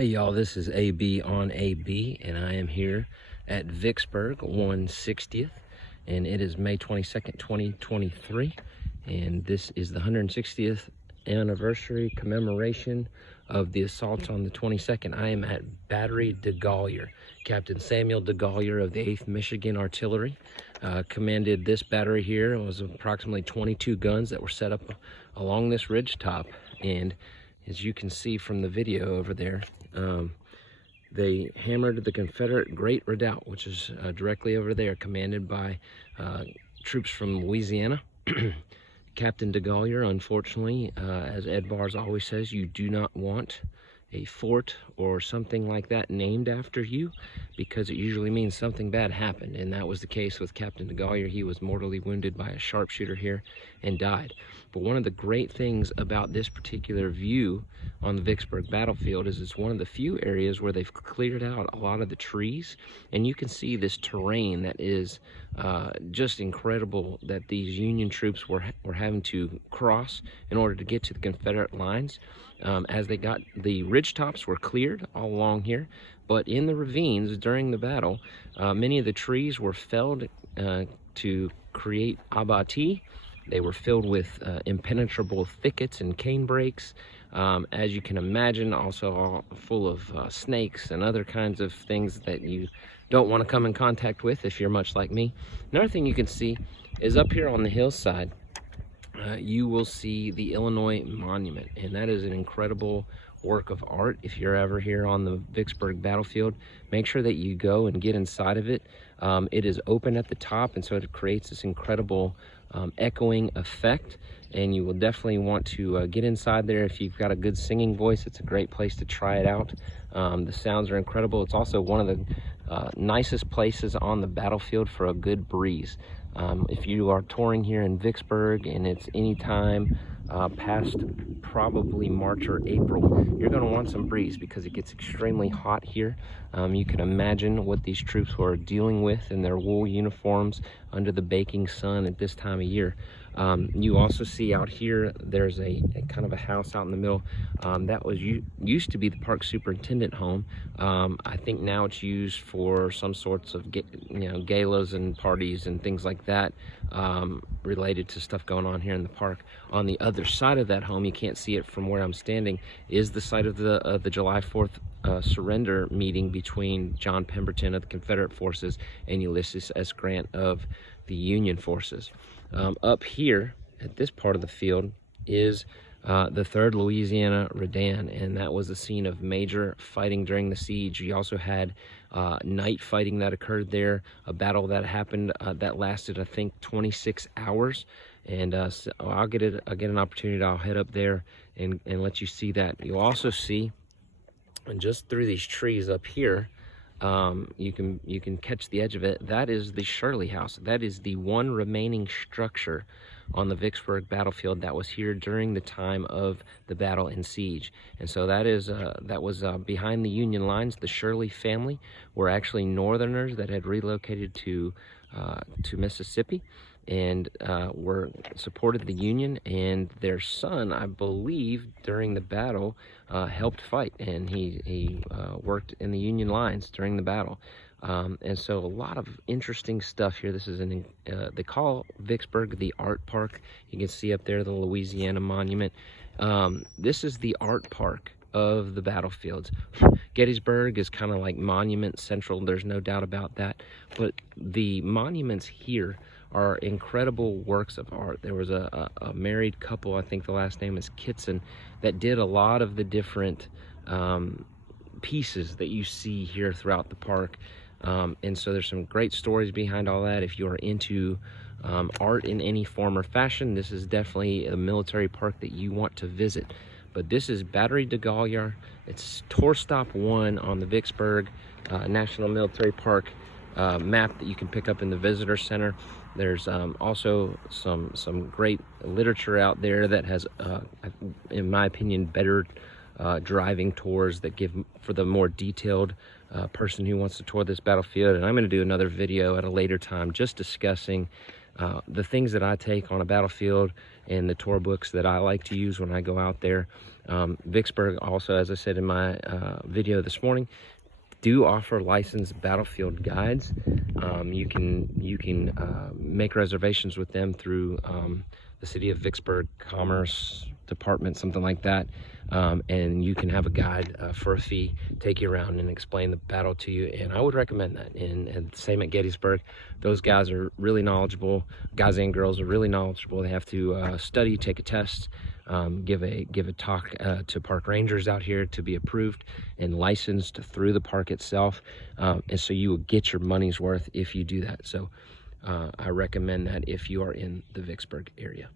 Hey y'all, this is AB on AB, and I am here at Vicksburg 160th, and it is May 22nd, 2023, and this is the 160th anniversary commemoration of the assaults on the 22nd. I am at Battery De Golyer. Captain Samuel De Golyer of the 8th Michigan Artillery commanded this battery here. It was approximately 22 guns that were set up along this ridge top, and as you can see from the video over there, they hammered the Confederate Great Redoubt, which is directly over there, commanded by troops from Louisiana. Captain De Golyer, unfortunately, as Ed Bars always says, you do not want a fort or something like that named after you, because it usually means something bad happened, and that was the case with Captain De Golyer. He was mortally wounded by a sharpshooter here and died. But one of the great things about this particular view on the Vicksburg battlefield is it's one of the few areas where they've cleared out a lot of the trees, and you can see this terrain that is just incredible that these Union troops were having to cross in order to get to the Confederate lines. As they got, the ridge tops were cleared all along here, but in the ravines during the battle, many of the trees were felled to create abattis. They were filled with impenetrable thickets and cane brakes, as you can imagine, also all full of snakes and other kinds of things that you don't want to come in contact with if you're much like me. Another thing you can see is up here on the hillside, you will see the Illinois Monument, and that is an incredible work of art. If you're ever here on the Vicksburg battlefield, make sure that you go and get inside of it. It is open at the top, and so it creates this incredible echoing effect, and you will definitely want to get inside there. If you've got a good singing voice, it's a great place to try it out. The sounds are incredible. It's also one of the nicest places on the battlefield for a good breeze. If you are touring here in Vicksburg and it's any time past probably March or April, you're going to want some breeze because it gets extremely hot here. You can imagine what these troops were dealing with in their wool uniforms under the baking sun at this time of year. You also see out here, there's a kind of a house out in the middle that was used to be the park superintendent home. I think now it's used for some sorts of galas and parties and things like that, related to stuff going on here in the park. On the other side of that home, you can't see it from where I'm standing, is the site of the July 4th surrender meeting between John Pemberton of the Confederate forces and Ulysses S. Grant of the Union forces. Up here at this part of the field is the 3rd Louisiana Redan, and that was the scene of major fighting during the siege. You also had night fighting that occurred there, a battle that happened that lasted, I think, 26 hours. And so I'll get an opportunity, I'll head up there and let you see that. You'll also see, and just through these trees up here, you can catch the edge of it. That is the Shirley House. That is the one remaining structure on the Vicksburg battlefield that was here during the time of the battle and siege. And so that was behind the Union lines. The Shirley family were actually Northerners that had relocated to Mississippi, and supported the Union, and their son, I believe, during the battle helped fight, and he worked in the Union lines during the battle. And so a lot of interesting stuff here. This is they call Vicksburg the Art Park. You can see up there the Louisiana Monument. This is the art park of the battlefields. Gettysburg is kind of like Monument Central, there's no doubt about that, but the monuments here are incredible works of art. There was a married couple, I think the last name is Kitson, that did a lot of the different pieces that you see here throughout the park. And so there's some great stories behind all that. If you are into art in any form or fashion, this is definitely a military park that you want to visit. But this is Battery De Golyer. It's tour stop 1 on the Vicksburg National Military Park map that you can pick up in the visitor center. There's also some great literature out there that has, in my opinion, better driving tours that give for the more detailed person who wants to tour this battlefield. And I'm going to do another video at a later time just discussing the things that I take on a battlefield and the tour books that I like to use when I go out there. Vicksburg also, as I said in my video this morning, do offer licensed battlefield guides. You can make reservations with them through the city of Vicksburg Commerce Department, something like that, and you can have a guide for a fee take you around and explain the battle to you, and I would recommend that. And same at Gettysburg, those guys are really knowledgeable. Guys and girls are really knowledgeable. They have to study, take a test, give a talk to park rangers out here to be approved and licensed through the park itself, and so you will get your money's worth if you do that. So I recommend that if you are in the Vicksburg area.